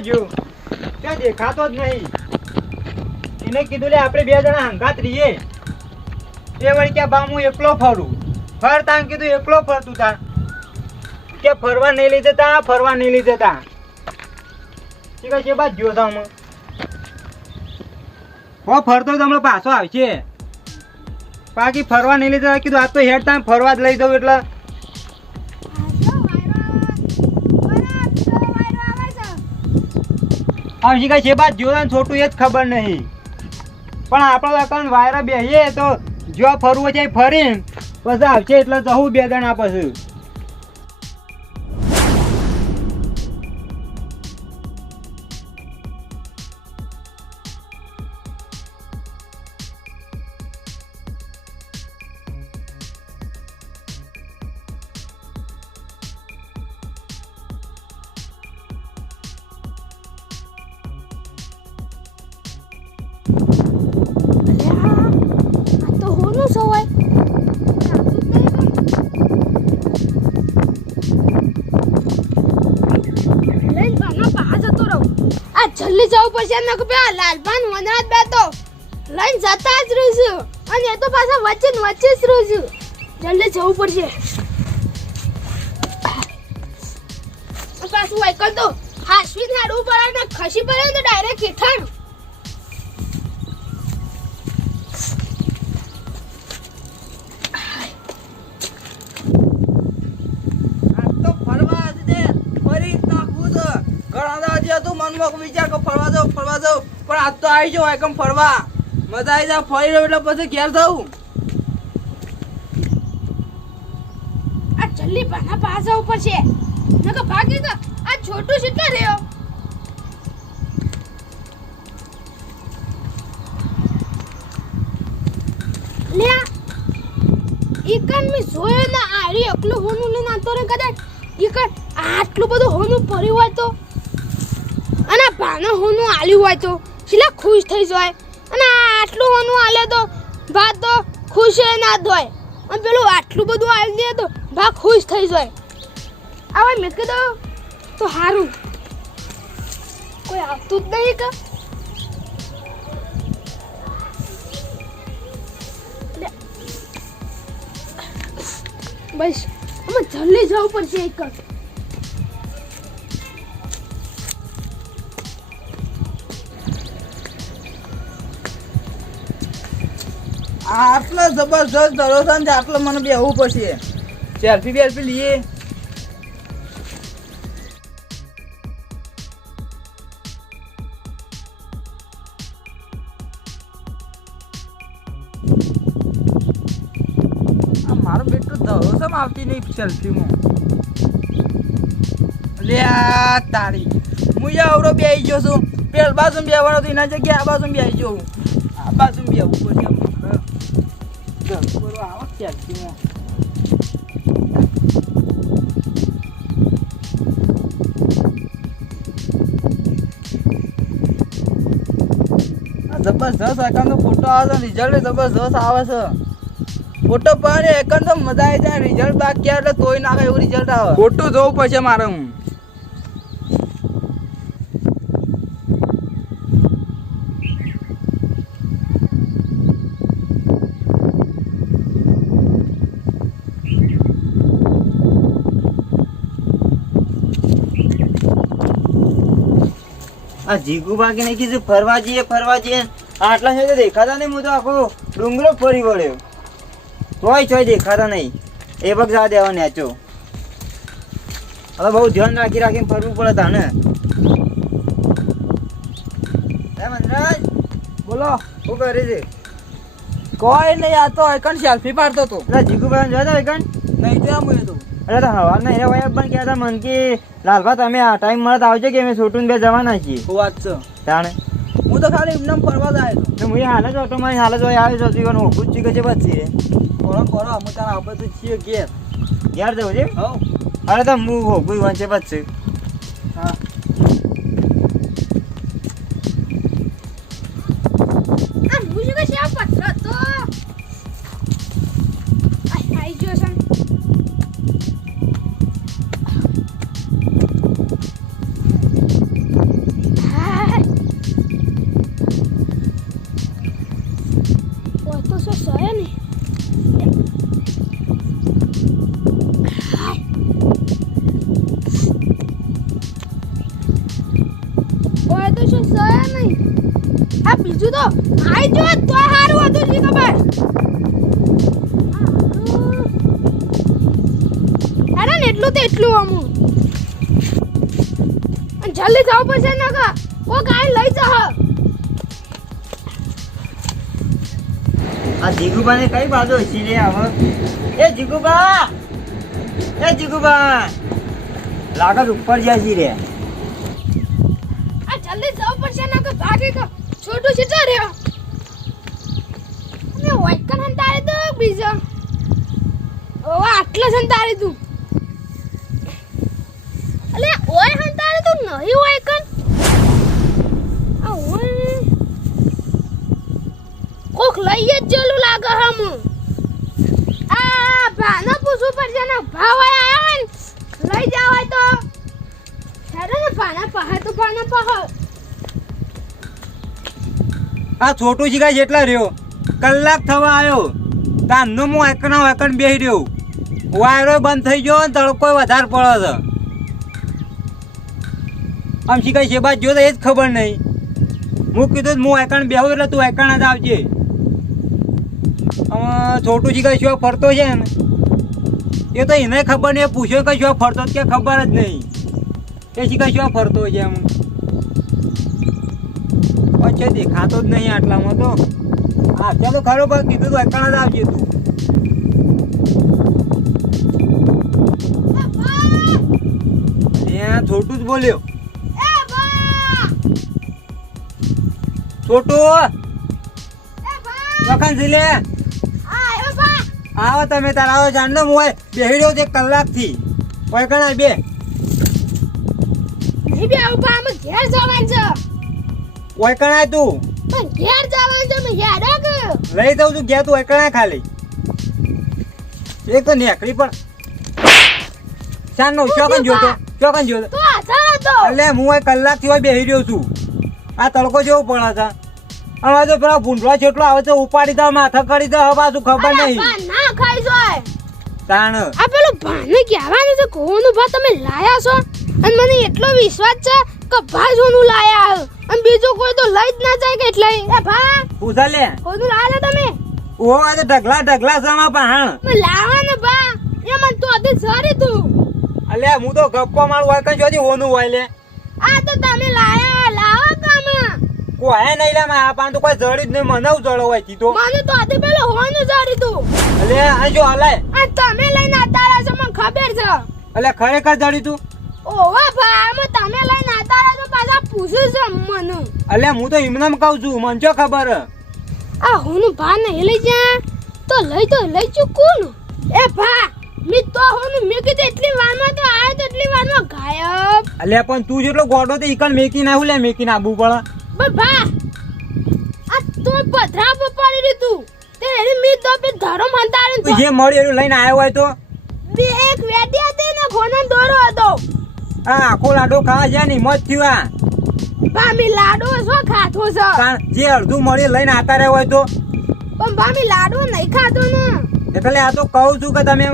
જ. નહીં. એને કીધું, લે બે જણા હંગાત રહીએ. એ વળી કે બા એકલો ફરું. ફર તાન કીધું, એકલો ફરતું તા કે, ફરવા નહીં લઈ જતા ફરવા નહીં લઈ જતા. બાદ જો તમે હું, ફરતો તમને પાછો આવશે. બાકી ફરવા નહીં લીધા કીધું આ તો હેડ તમે ફરવા જ લઈ દઉં એટલે. આમ કઈ છે બાદ? જો છોટું, એ જ ખબર નહીં. પણ આપણે અકાઉન્ટ વાયરા બેસીએ તો જો ફરવું છે ફરી પછી આવશે એટલે જવું બે જણા પછી. જલ્દી જવું પડશે ને કે પેલા લાલપાન વનરાજ લઈને જતા જ રહું અને એ તો. પાછા વચ્ચે વચ્ચે જ રહીશું જલ્દી જવું પડશે તો હાસવી હાડવું પડે ને ખસી પડે તો ડાયરેક્ટ હેઠળ? ઘણા દાડા થયા તું મનમાં વિચાર કે ફરવા જાઉં ફરવા જાઉં. પણ આજ તો આવી જાઉં એકમ ફરવા? મજા આવી જાય, ફરી રહ્યો એટલે પછી ઘેર જવું આ જલ્દી પાના પાસ જવું પડશે નકર ભાગી તો આ છોટું શીખે રહ્યો. જોયો ને આરી એકલું હોનું લઈને આતો રે કદાચ. ઈકન આટલું બધું હોનું ભર્યું હોય તો. અને આ ભાનો હોનું આલ્યું હોય તો શીલા ખુશ થઈ જાય. અને આટલું હોનું આલે તો ભા તો ખુશ ના ધોય અને પેલું આટલું બધું આલી દે તો ભા ખુશ થઈ જાય. હવે મેં કીધું તો સારું કોઈ આવતું જ નહીં કે. બસ. અમે જલ્દી જવું પડશે એક આટલો જબરજસ્ત ધરો છે ને આટલો મને બેહવું પડશે. સેલ્ફી બેલ્ફી લઈએ. મારો બેટો ધરો છે આવતી નહીં સેલ્ફીમાં લ્યા તારી. હું આવડો બેહી ગયો છું. પેલ બાજુ બેવાનો તો એના જગ્યાએ આ બાજુ બેહી ગયો હું. આ બાજુ બેહવું આવું આવો આ જબરજસ્ત એકાંતો ફોટો આવે છે રિઝલ્ટ જબરજસ્ત આવે છે. ફોટો પડે, એકદમ મજા આવી જાય રિઝલ્ટ બાકી એટલે તોય નાખે એવું રિઝલ્ટ આવે. ફોટો જોવું પડશે મારે હું. આ જીગુ બાકી ને કીધું ફરવા જઈએ ફરવા જઈએ. આટલા છે તો દેખાતા નહીં હું તો આખો ડુંગરો ફરી વળ્યો. કોઈ ચોય દેખાતા નહીં. એ વખત જા દેવા નેચો. હવે બહુ ધ્યાન રાખી રાખીને ફરવું પડે તાને. મનરાજ બોલો શું કરે છે? કોઈ નહીં આ તો એકન સેલ્ફી પાડતો હતો. જીગુભાઈ જીગુ ભાઈ જોયા હતા એકન નહીં તો હું તો અરે તો ના નહીં ભાઈ પણ કહેતા મન કે લાલભા તમે આ ટાઈમ મળત આવજો કે અમે છોટું બે જવાના છીએ. શું વાત છે? જાણે હું તો ખાલી એમને ફરવા જાય તો. હું હાલ જ ઓટો મારી હાલ જ હોય આવ્યો છું ઈવન ઊભું જ છું પછી કરો કરો અમે તારા આપણે તો છીએ ઘેર. ઘેર જવું છે અરે તો હું ઊભું વંચે પછી. હા. તો સારું હતું જી ખબર. અરે ને એટલું તો એટલું અમું. જલ્દી જવું પડશે ને કા ઓ ગાય લઈ જા આ જીગુબાને કઈ બાજુ હસી રે હવે એ જીગુબા! એ જીગુબા! લાગત ઉપર જાય છે રે આ જલ્દી જવું પડશે ને કા ભાગી કા છોટું છે ચાર રહ્યો અને વાઈકન તો બીજો? ઓ આટલો તું. અલે, ઓય હંતારે તું, નહીં કન આ ઓય. કોક લઈ જ લાગે હમ આ ભાનો પૂછવું પડશે ને ભાવ આયા હોય ને, લઈ જવાય તો. સારો ને પાના પહા તો પાના પહા આ છોટું શીખાય જેટલા રહ્યો. કલાક થવા આવ્યો. તારનો હું એકના એકન બેહી રહ્યો. વાયરો બંધ થઈ ગયો ને તડકો વધારે પડે છે. આમ શીખાય છે બાદ જો એ જ ખબર નહીં. હું કીધું હું એકણ બેહું એટલે તું એકણ જ આવજે. છોટું છોટું શીખાય શું ફરતો છે ને એ તો એને ખબર નહીં પૂછ્યો કે શું ફરતો કે ખબર જ નહીં. એ શીખાય શું ફરતો છે એમ. પછી દેખાતો જ નહીં આટલામાં તો. હા ચાલો ખરો પણ કીધું તું એકણ જ આવજે તું. ત્યાં છોટું જ બોલ્યો. છોટું! જી લે આવો તમે તારા આવો જાણનો મોય. હોય બેહી રહ્યો છે કલાકથી. કોઈ કણા બે. નહીં બે ઊભા અમે ઘેર જવાનું છે. કોઈ કણા તું. પણ ઘેર જવાનું છે મે યાદ કે લઈ જાઉં છું ઘેર તું એકલા ખાલી. એક તો નેકડી પણ. શાનનો ચોકન જોતો? ચોકન જોતો? તો આધાર હતો. એટલે હું એક કલાકથી હોય બેહી રહ્યો છું. આ તડકો જેવો પડે છે. હવે તો પેલા ભૂંડવા જેટલો આવે તો ઉપાડી દો માથા કરી દો હવે પાછું ખબર નહીં. ના ખાઈ જોય તાણ. આ પેલું ભાને કહેવાનું છે? કોનું ભા તમે લાયા છો. અને મને એટલો વિશ્વાસ છે કે ભા જોનું લાયા. અને બીજું કોઈ તો લઈ જ ના જાય કે એટલે એ ભા પૂછા લે? કોનું લાયા તમે. ઓ આ તો ઢગલા ઢગલા સમા પાણ લાવા ને ભા એ મને તો અધી સારી તું. અલે હું તો ગપ્પો મારું હોય કઈ જોજી હોનું હોય લે. આ તો તમે લાયા લાવા કામ કોઈ નહીં લે આ પાન તો કોઈ જડી જ નહીં મને જડો હોય તો મને તો અધી પેલો હોનું સારી તું. અલે આ જો અલે આ તમે લઈને આતારા છો મને ખબર છે. અલે ખરેખર જડી તું? ઓવા ભા અમે તમે લઈને આતારા તો પાછા પૂછે છે મને. અલ્યા હું તો એમને કહું છું મને ચો ખબર? આ હું ભા નહીં લઈ જા તો લઈ તો લઈ ચૂકું એ ભા મી તો હું મેં કીધું એટલી વારમાં તો આવ્યો તો એટલી વારમાં ગાયબ. અલ્યા પણ તું જેટલો ગોડો તો ઈકન મેકી ના લે મેકી ના આબુ પડે પણ ભા આ તો પધરા પર પડી રહ્યું તું. તે એની મી તો બે ધરો તું જે મળી એનું લઈને આવ્યો હોય તો? બે એક વેટી હતી ને ઘોનો દોરો હતો. આ આખો લાડો ખાવા જાય ને મત થયું આ. ભામી લાડુ શું ખાધો છે? જે અડધું મળી લઈને આતા રહ્યા હોય તો. પણ ભામી લાડુ નહીં ખાતો ને. એટલે આ તો કહું છું કે તમે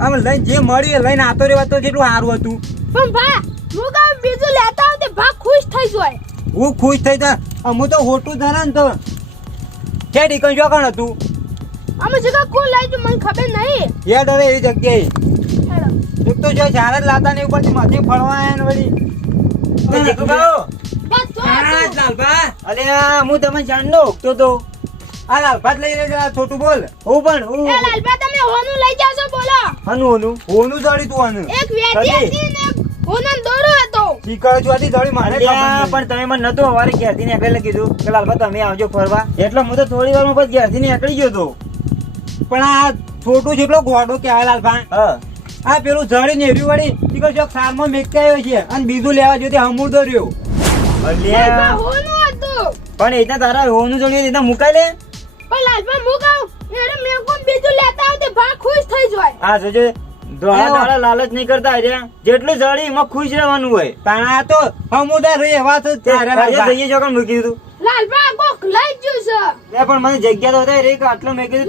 આમ લઈને જે મળી લઈને આતો રહ્યો તો કેટલું સારું હતું. પણ ભા હું કામ બીજું લેતા આવતી ભા ખુશ થઈ જાય. હું ખુશ થઈ તા હું તો હોટું ધરા ને તો. કે ડીકન જો કણ હતું? અમે જગા કોણ લાવી તું મને ખબર નહીં. હવે એ જગ્યાએ. તો જો ચાર જ લાતા ને ઉપરથી માથે ફરવા આયા ને વળી. જીકુ જીગુભાઉ. બસ તો હતું. અલે આ હું તમે જાણનો તો તો. આ લાલભાત લઈ લેજો આ છોટું બોલ. હું પણ હું. એ લાલબા તમે હોનું લઈ જાશો બોલો. હનુ હનું. હોનું જાડી તું હનું એક વેટી હતી ને હોનન દોરો હતો. શીકળ જોતી જડી મારે પણ તમે મને નતો સવારે ઘેરથી નીકળેલે કીધું કે લાલભાત તમે આવજો ફરવા. એટલે હું તો થોડી વારમાં પછી ઘેરથી નીકળી ગયો તો. પણ આ છોટું જેટલો ગોડો કે આ લાલભા. હા. આ પેલું જડી ને એવી વળી શીકળ ચોક સારમાં મેકે આવ્યો છે અને બીજું લેવા જોતી હમુરદો રહ્યો. લાલબા અલ્યા હોનું હતું. પણ એટલા તારા હોનું જોડ્યું એટલા મુકાઈ લે. પણ લાલબા હું કહું એને મેં કોણ બીજું લેતા આવતે? ભા ખુશ થઈ જાય આ જોજે દોડા. દોડા લાલચ નહીં કરતા રહ્યા જેટલું જડી એમાં ખુશ રહેવાનું હોય. પણ આ તો હમુદા રહી વાત જ ત્યારે લાલભા. જઈએ ચોકન મૂકી દીધું. લાલબા કોક લઈ જ ગયું છે. પણ મને જગ્યા તો હતા રે કે આટલું મેં કીધું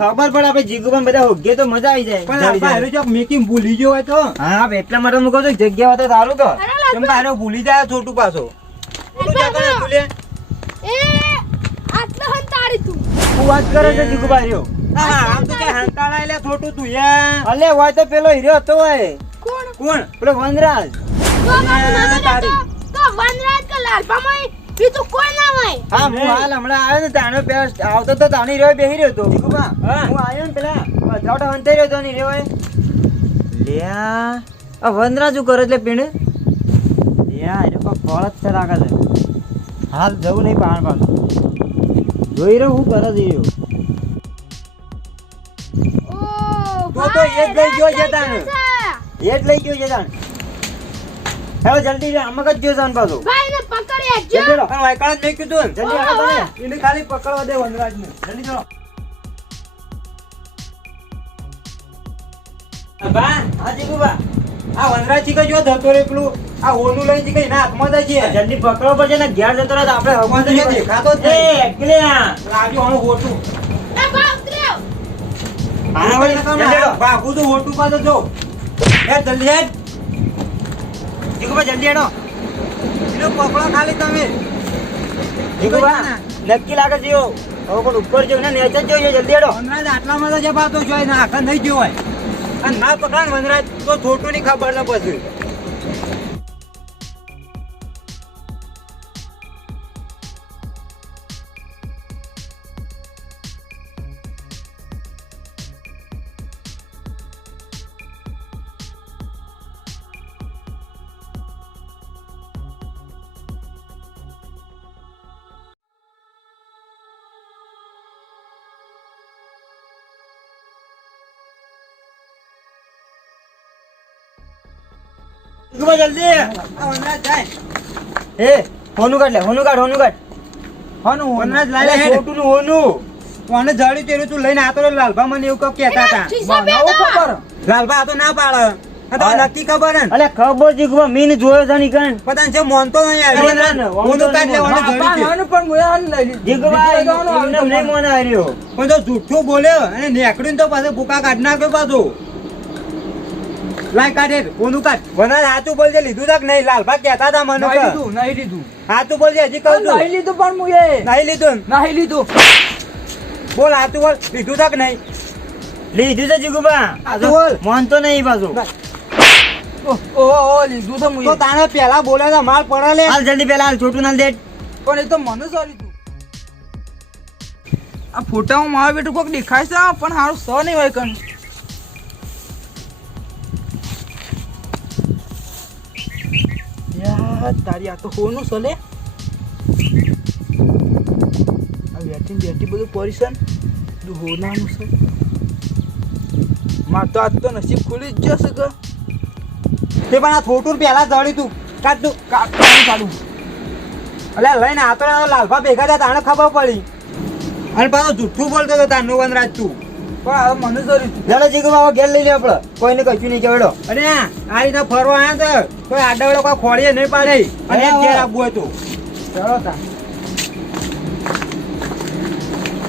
ખબર પડે આપણે જીગુ પણ બધા હોગીએ તો મજા આવી જાય. પણ હારું ચોક મેકિંગ ભૂલી ગયો હોય તો? હા એટલા માટે હું કહું છું જગ્યા હોય તો સારું તો લાલબા હારો ભૂલી જાય છોટું પાછો. તું વાત કરે છે જીગુબા રહ્યો. હા, આમ તો હંતાળા. એટલે થોટું તું યાર. અલે હોય તો પેલો હીરો હતો હોય કોણ? કોણ? પેલો વનરાજ. તો વનરાજ કે બીજું કોઈ ના હોય? હા હું હાલ હમણાં આવ્યો ને તાણો પેલો આવતો તો તાણી રહ્યો બેહી રહ્યો તો. હું આવ્યો ને પેલા પથરાવટો હંતાઈ રહ્યો તો ની રહ્યો લ્યા આ વંદરા શું કરે એટલે પીણ? લ્યા એને કોઈ ફળ જ છે લાગે છે. હાલ જવું નહીં પાણ પાછું. જોઈ રહ્યો હું કરે છે રહ્યો તો તો એ જ લઈ ગયો છે તાણ. એ જ લઈ ગયો છે તાણ. હેલો જલ્દી આમ જ ગયો તાણ ભાઈ ને પકડી જલ્દી આપજો હેલો. પણ વાયકાણ જ મેં કીધું ને. જલ્દી આવો તમે એને ખાલી પકડવા દે વનરાજને. જલ્દી ચલો. બા, હાજી બુબા આ વનરાજથી કઈ જો ધતો રે પેલું આ ઓનું લઈ થી કઈ ના હાથમાં થાય છે જલ્દી પકડો પડશે ને ઘેર જતો રહે આપણે હગવાન તો દેખાતો જ એ નહીં. એકલ્યા. લાગ્યો આનું હોટું એ બા ઉતર્યો આના વળી જલ્દી હેડો. તો હોટું પાછો જો એ જલ્દી હેડ જીગુબા જલ્દી હેડો. એનો પકડો ખાલી તમે. જીગુબા નક્કી લાગે છે હવે ઉપર જો ને નીચે જ જોઈએ જલ્દી હેડો. વનરાજ આટલામાં તો જવાતો જોઈ ને આખા નહીં જોવાય. અને ના પકડાય વનરાજ તો થોટું ની ખબર ન પછી. જલ્દી. એ હોનું કાઢ લે હોનું કાઢ હોનું કાઢ. હોનું વનરાજ લાય અલે, હેડ છોટુનું હોનું. કોને જડી તેરું તું લઈને આતો લાલભા મને એવું કહું કહેતા હતા. મને ખબર. લાલભા આ તો ના પાડે. આ તો હા. નક્કી ખબર ને. અલે ખબર જીગુબા મીન જોયો છે ની કણ. પતા છે મોનતો નહીં આવી ના, કાઢ લેવાનું જડી પણ હાલ લઈ મોન આવ્યો પણ તો જુઠ્ઠું બોલ્યો અને નેકડીને તો પાછો ભૂકા કાઢ નાખ્યો પાછો. લાય કાઢે કોનું કાઢ? વનરાજ સાચું બોલજે લીધું તક નહીં? લાલભા કહેતા હતા મને નહીં લીધું નહીં લીધું. સાચું બોલજે હજી કહું છું. નહીં લીધું પણ મુએ. નહીં લીધું. નહીં લીધું. બોલ સાચું બોલ. લીધું તક નહીં? લીધું છે જીગુબા. સાચું બોલ. મોન તો નહીં પાછું ઓ ઓ લીધું તો મુએ. તો તાણે પેલા બોલે તો માલ પડે લે. હાલ જલ્દી પેલા હાલ છોટું ના દેટ પણ એ તો મને સોરી તું. આ ફોટામાં મારા બેટું કોઈક દેખાય છે પણ હારું સ નહીં હોય કણ યાર તારી આ તો હોનું સલે. આ ને બેઠી બધું પરિશન બધું હોનાનું છે. માર તો આજ તો નસીબ ખુલી જ જશે કે. તે પણ આ થોટું પેલા જડી તું. કાઢ કાઢું કાઢું અલ્યા લઈને આ તો લાલભા ભેગા થયા, તાણે ખબર પડી. અને પાછો જુઠ્ઠું બોલતો હતો તારનું વનરાજ તું. પણ હવે મને તું ચાલો જીગુબા હવે ઘેર લઈ લે આપણે કોઈને કશું નહીં કહેવાડો અરે આ રીતે ફરવા આવ્યા તો કોઈ આડાવડો કોઈ ખોળીએ નહીં પાડે. અને ઘેર આપવું હતું. ચલો તા